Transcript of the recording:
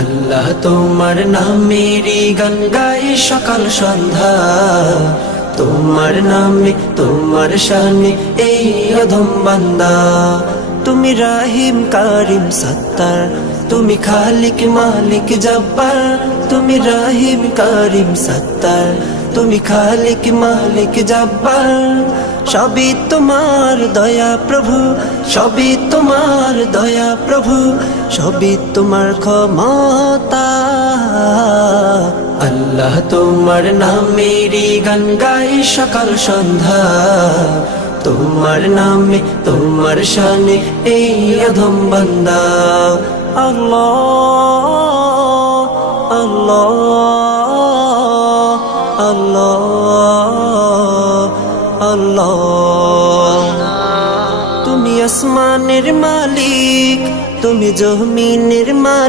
আল্লাহ তোমার নামেরই গান গাই সকাল সন্ধ্যা, তোমার নামে তোমার শানে এই অধম বান্দা। তুমি রাহিম কারিম সত্তার, তুমি খালিক মালিক জব্বার। তুমি রাহিম কারিম সত্তার, তুমি খালিক মালিক জব্বার। সবই তোমার দয়া প্রভু, সবই তোমার দয়া প্রভু, সবই তোমার ক্ষমতা। আল্লাহ তোমার নামেরই গান গাই সকাল সন্ধ্যা, তোমার নামে তোমার শানে এই অধম বান্দা। আল্লাহ আল্লাহ আল্লাহ আল্লাহ। তুমি আসমানের মালিক, তুমি জমিনের মালিক।